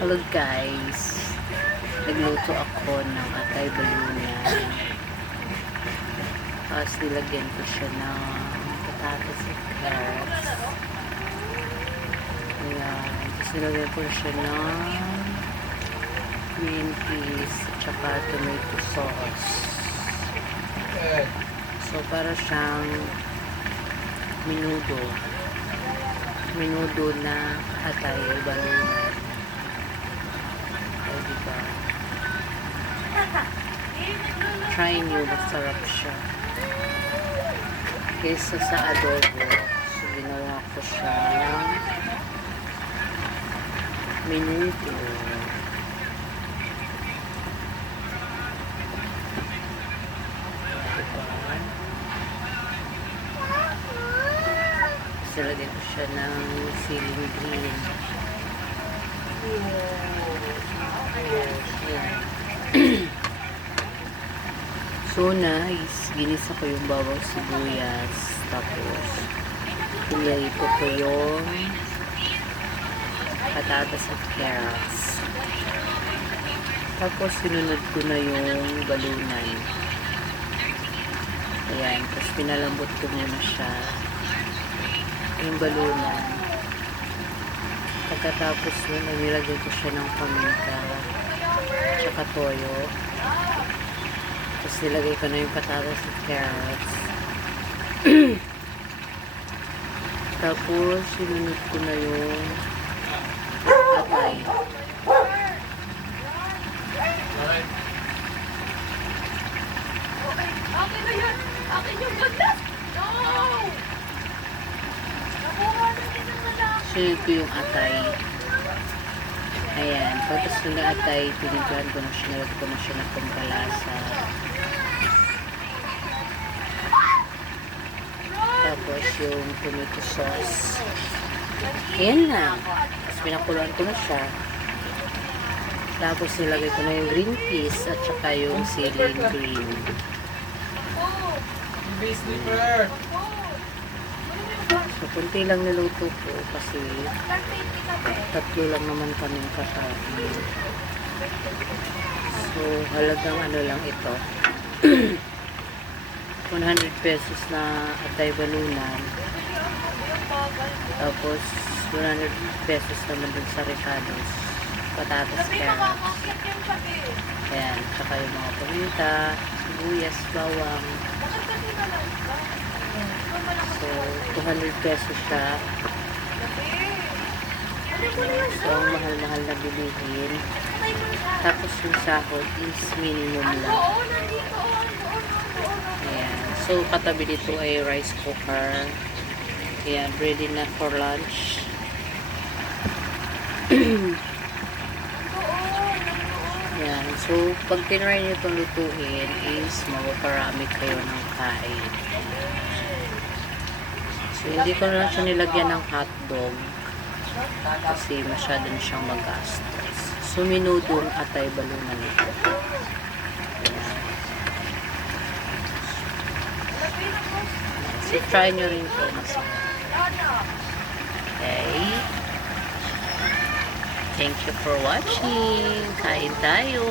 Hello guys, nagluto ako ng atay balunan. Tapos nilagyan ko siya ng patatas at carrots. Ayan. Tapos nilagyan ko siya ng green peas at saka tomato sauce. So para siyang minudo. Minudo na atay balunan. Diba? Try nyo, masarap siya. Kesa sa adobo, so ginawa ko siya minuto. Diba? Silagyan ko siya ng siling green. So nice. Ginisa ko yung bawang sibuyas. Tapos pinirito ko yung patatas at carrots. Tapos sinunod ko na yung balunan. Ayan. Tapos pinalambot ko muna siya. Yung balunan. Pagkatapos yun, nilagay ko siya ng paminta tsaka toyo. Tapos nilagay ko na yung patatas at carrots. Tapos sinunod ko na yung atay. Akin na yan! Akin yung ganda! No! Nakuha na din ang lalaki. Sinunod ko yung atay. Ayan. Pagkas ko na atay, tinigyan ko na siya. Nilagay ko na siya ng pampalasa. Tapos yung tomato sauce. Ayan lang. Tapos pinakuluan ko na siya. Tapos nilagay ko na yung green peas at saka yung siling green. So, kunti lang niluto ko kasi tatlo lang naman kaming kakain. So, halagang ano lang ito. 100 pesos na atay balunan. Tapos, 100 pesos naman dun sa ricados. Patatas, carrots. Ayan, saka yung mga paminta, sibuyas, bawang. So, 200 pesos siya. So, ang mahal-mahal na bilihin. Tapos yung sahod is minimum lang. Ayan. So, katabi dito ay rice cooker. Ayan, ready na for lunch. Ayan. So, pag tinry nyo itong lutuin is mapaparami kayo ng kain. So, hindi ko na siya nilagyan ng hotdog kasi masyado na siyang magastos. So, minudong atay balunan ito. Ayan. So, try nyo rin ito. Okay. Thank you for watching. Kain tayo.